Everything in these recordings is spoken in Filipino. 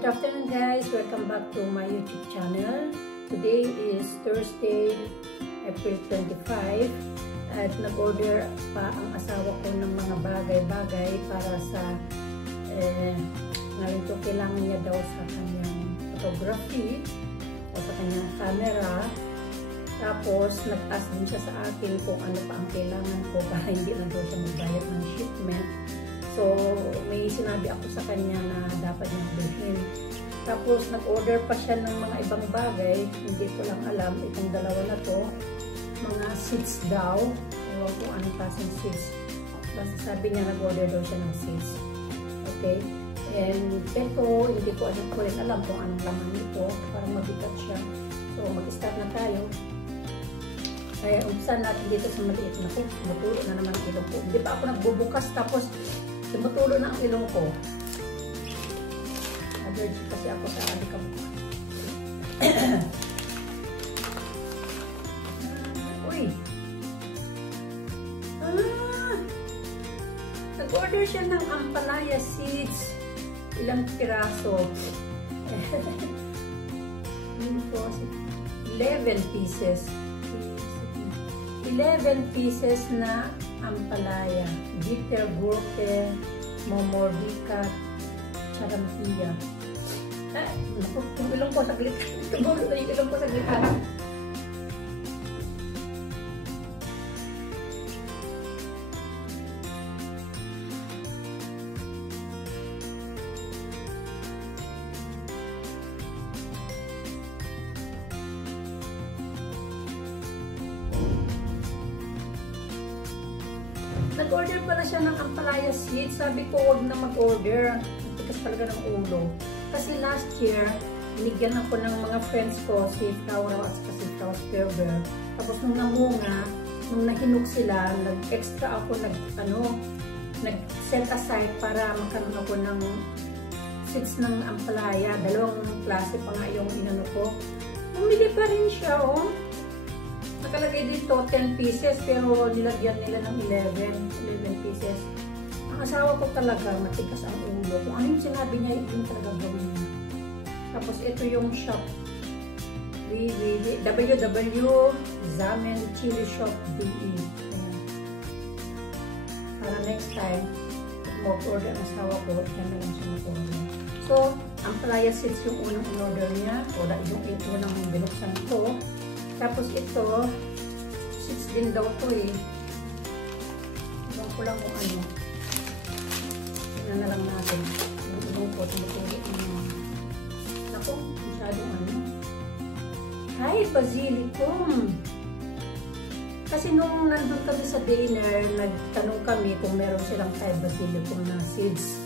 Good afternoon guys, welcome back to my YouTube channel. Today is Thursday, April 25 at nag-order pa ang asawa ko ng mga bagay-bagay para sa ngayon to kailangan niya daw sa kanyang photography o sa kanyang camera. Tapos nag-ask din siya sa akin kung ano pa ang kailangan ko para hindi na daw siya magbayad ng shipment. So, may sinabi ako sa kanya na dapat niyang bilhin. Tapos, nag-order pa siya ng mga ibang bagay. Hindi ko lang alam. Itong dalawa na to. Mga seeds daw. Ewan kung anong klaseng seeds. Basta sabi niya, nag-order daw siya ng seeds. Okay? And ito, hindi ko rin alam kung anong laman nito. Parang mabigat siya. So, mag-start na tayo. Kaya, umpisan natin dito sa maliit na ko. Matulo na naman ang ilong ko. Hindi pa ako nagbubukas. Tapos, tumutulo na ang ilong ko. Allergic kasi ako sa alikabok. Uy! Nag-order siya ng ampalaya seeds. Ilang piraso? 11 pieces. 11 pieces na ampalaya, bitter gurke, momordica, charampiya. Tumulong ko saglit. Tumulong ko saglit. Nag-order pala siya ng ampalaya seeds. Sabi ko, huwag na mag-order. Tikas talaga ng ulo. Kasi last year, binigyan ako ng mga friends ko, si Flower at si Flower Sperber. Tapos nung namunga, nung nahinog sila, nag-extra ako, nag-set aside para makaroon ako ng seeds ng ampalaya. Dalawang klase pa nga yung inano ko. Bumili pa rin siya, oh. Nakalagay dito 10 pieces pero nilagyan nila ng 11 pieces. Ang asawa ko talaga matigas ang ulo. Kung ano yung sinabi niya, yun talaga gawin niya. Tapos ito yung shop. www.zamenchilishop.de. Para next time, mag-order ang asawa ko, yan na lang siya mag-order. So, ang ampalaya seeds yung unang in-order niya. O yung unang binuksan ko. Tapos ito, seeds din daw ito eh. Ibang ko lang kung ano. Tignan na lang natin. Yung ibang ko, tumutulit naman. Naku, masyadong ano. Ay, basilicum. Kasi nung nandun kami sa dinner, nagtanong kami kung meron silang Thai basilicum na seeds.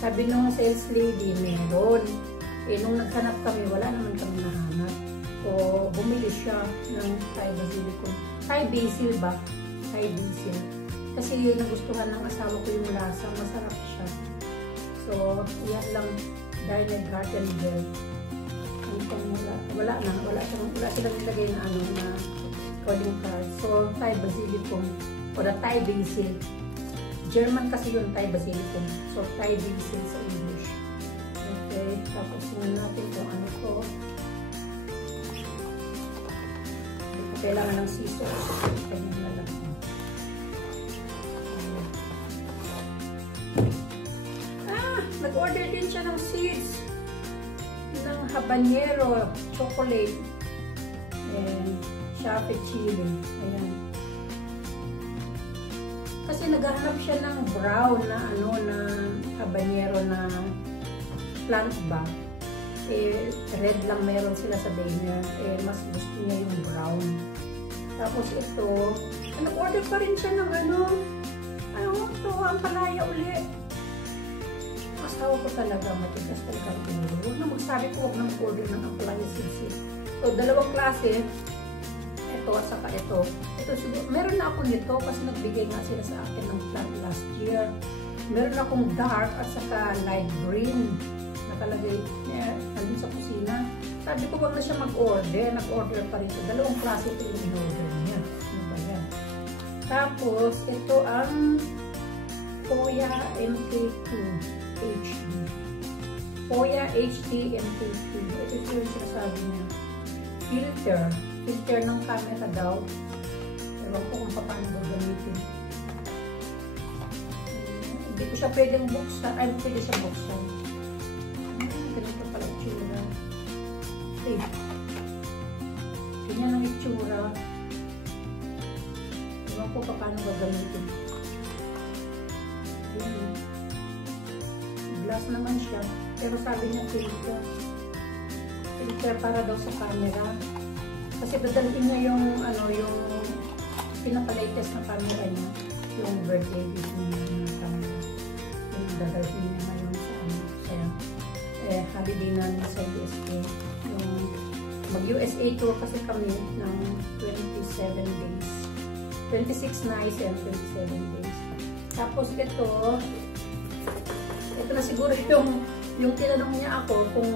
Sabi nung sales lady, meron. Eh, nung naghanap kami, wala naman kami nahanap. So, bumili siya ng Thai basilicum. Thai basil ba? Thai basil. Kasi nagustuhan ng asawa ko yung lasa. Masarap siya. So, yan lang. Diner Garden Bell. Wala silang nilagay na na calling card. So, Thai basilicum. O the Thai basil. German kasi yung Thai basilicum. So, Thai basil sa English. Okay. Tapos, tingnan natin kung ano to. Kailangan ng scissors. Ganyan na lang. Nag-order din siya ng seeds. Ng habanero, chocolate, and shape chili. Ayan. Kasi naghahanap siya ng brown na na habanero na plant ba? Eh, red lang meron sila sa diner. Eh, mas gusto niya yung brown. Tapos ito, nag-order pa rin siya ng ito, ampalaya uli. Asawa ko talaga, matigas talaga ang ulo. Huwag na magsabi ko, huwag na mag-order ng ampalaya seeds. So, dalawang klase. Ito, at saka ito. Ito, meron na ako nito kasi nagbigay nga sila sa akin ng plant last year. Meron akong dark at saka light green. Nakalagay nandun sa kusina. Sabi ko, wag na siya mag-order. Nag-order pa rin siya. Dalawang klase ito yung in-order niya. Ano ba yan? Tapos, ito ang Toya MK2 HD. Poya HD MK2. Ito yung sinasabi niya. Filter ng camera daw. Ewan ko kung paano gagamitin. Hindi ko siya pwedeng buksan. Ay, pwede siya buksan. Ganito pala itsura. Okay. Ganyan ang itsura. Ewan ko paano gagamitin. Glass naman siya. Pero sabi niya filter. Filter para daw sa camera. Kasi dadalhin niya yung pinaka-latest na camera niya. Yung birthday video niya na camera. Yung dadalhin niya ngayon sa holiday namin sa USA. Yung mag-USA tour kasi kami ng 27 days. 26 nights and 27 days. Tapos ito na siguro yung tinanong niya ako kung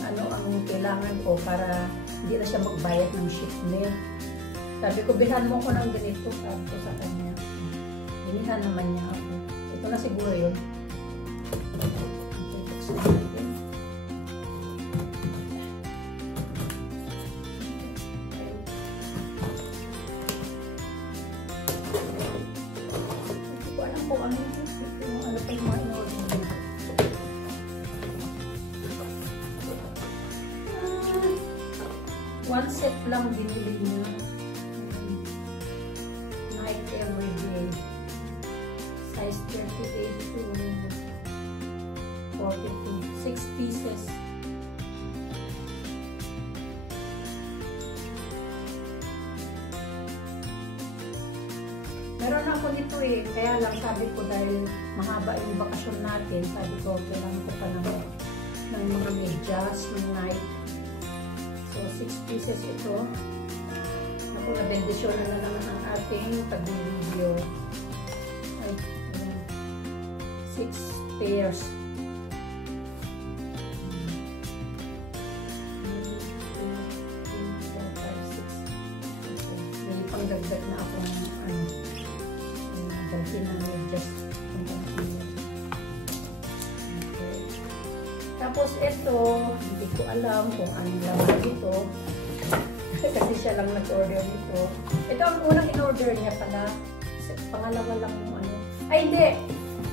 ano ang kailangan ko para hindi na siya magbayad ng shipment. Sabi ko, bilhan mo ko ng ganito. Sabi ko sa kanya. Bilhan naman niya ako. Ito na siguro yun. Hindi ko alam kung ano pa yung mga in-order niya. One set lang binili niya. Night every day. Size 38 to 42. 6 pieces. Meron ako nito eh. Kaya lang sabi ko dahil mahaba yung bakasyon natin, sabi ko kailangan ko pa ng mga medyas, ng night. So, 6 pieces ito. Ako, na-bendisyon na naman ang ating pag-video. Ay, 6 pairs. 1, 2, 3, 4, 5, 6. May pangdagdag na akong dalhin na medyas. Tapos ito, hindi ko alam kung anong laman dito. Kasi siya lang nag-order nito. Ito ang unang in-order niya pala. Pangalawa lang yung ano. Ay, hindi!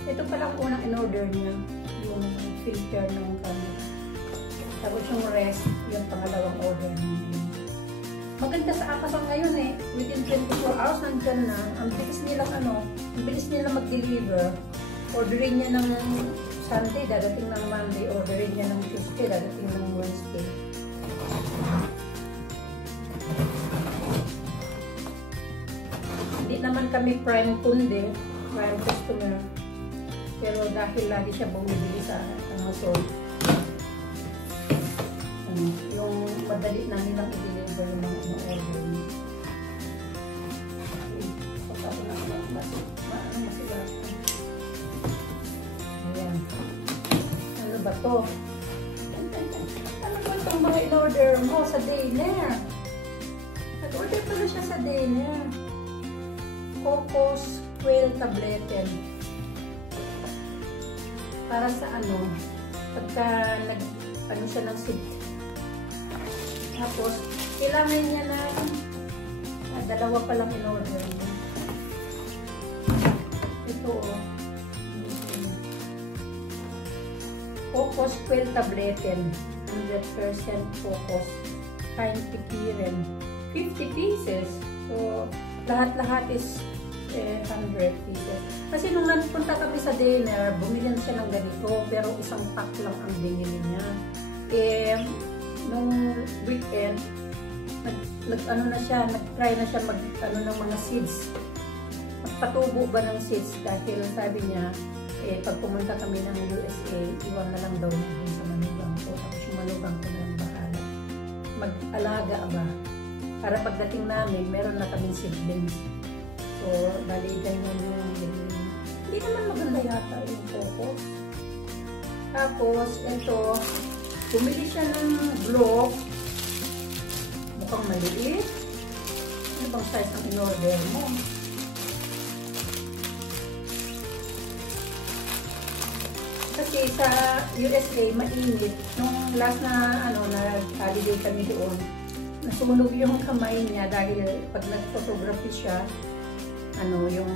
Ito pala ang unang in-order niya. Yung filter ng camera. Tapos yung rest, yung pangalawang order niya. Maganda sa Amazon ngayon eh. Within 24 hours nandyan na. Ang bilis nilang ang bilis nilang mag-deliver. Orderin niya ng Sunday, dadating ng Monday, orderin niya ng Tuesday, dadating ng Wednesday. Hindi naman kami prime kundi, prime customer. Pero dahil lagi siya bumibili sa Amazon, yung madali na nilang i-deliver yung mga order niya. Pagkako na masigaran. Ayan. Ano ba to? Ano ba itong mga in-order mo sa Dainer? Nag-order pala siya sa Dainer. Cocos Quail Tabletten. Para sa pagka siya ng seed. Tapos, kailangan niya na dalawa pa lang in-order niya. Ito Cocos Quail Tabletten, 100% Cocos, kind pipirin, 50 pieces. So, lahat-lahat is 100 pieces. Kasi nung nagpunta kami sa Dainer, bumili na siya ng ganito, pero isang pack lang ang binili niya. Nung weekend, nag-try na siya ng mga seeds. Magpatubo ba ng seeds? Dahil sabi niya, pag pumunta kami ng USA, iwan na lang daw niya sa manugang ko. Tapos yung manugang ko na lang bahala. Mag-alaga ba? Para pagdating namin, meron na kaming seedlings. So, bali ganyan yung hindi naman maganda yata yung Cocos. Tapos, ito, bumili siya ng globe. Mukhang maliit. Ano bang size ang in-order mo? kasi sa USA, mainit. Nung last na, nag-holiday kami doon, nasunog yung kamay niya dahil pag nag-photography siya, yung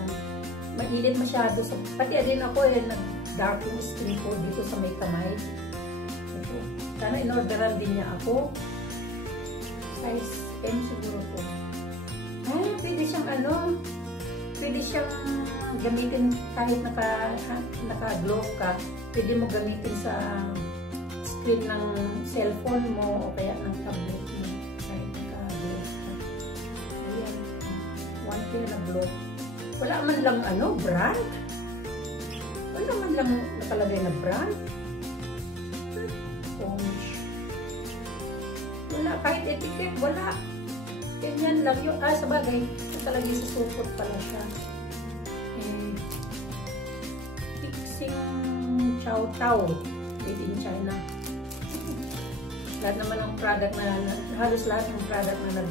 mainit masyado. Pati din ako, nag-dark yung skin ko dito sa may kamay. Sana in-orderan din niya ako. Size M siguro po. Pwede siyang pwede siyang gamitin kahit naka-glove ka. Pwede mo gamitin sa screen ng cellphone mo o kaya ng tablet mo. Kahit naka-glove ka. Ayan. 1 pair na glove. Wala man lang brand. Wala man lang nakalagay na brand. Wala, kahit etiquette, wala. Ganyan lang yung, sa bagay, nakalagay sa supot pala siya. Fixing Chow Tao, made in China. Lahat naman ng product halos lahat ng product na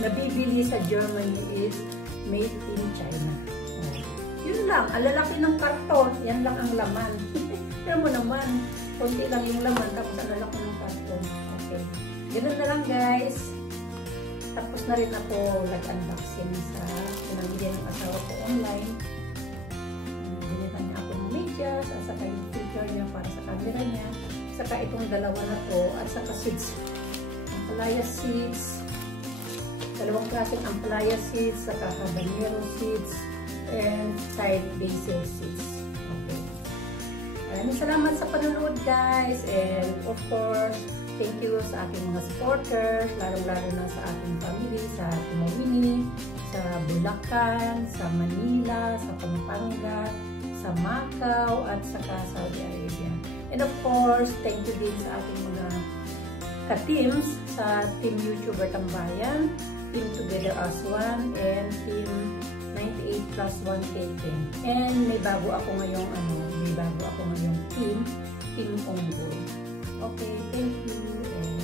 nabibili sa Germany is made in China. Yun lang, ang lalaki ng karton, yan lang ang laman. Pero mo naman, konti lang yung laman, tapos ang lalaki ng karton. Okay. Ganun na lang guys. Tapos na rin ako nag-unboxing sa pinamili ng asawa ko online. Binigyan niya ako ng medyas, at saka yung filter niya para sa camera niya. Saka itong dalawa na to, at saka seeds. Ampalaya seeds. Dalawang klaseng ampalaya seeds, saka habanero seeds, and side basil seeds. Okay. Maraming salamat sa panonood guys. And of course, thank you sa ating mga supporters, lalong-lalo na sa ating family, sa Tumawini, sa Bulacan, sa Manila, sa Pampanga, sa Macau, at saka Saudi Arabia. And of course, thank you din sa ating mga ka-teams, sa Team YouTuber Tambayan, Team Together as One, and Team 98+1 Taken. And may bago ako ngayong team Ongboy. Okay, thank you. And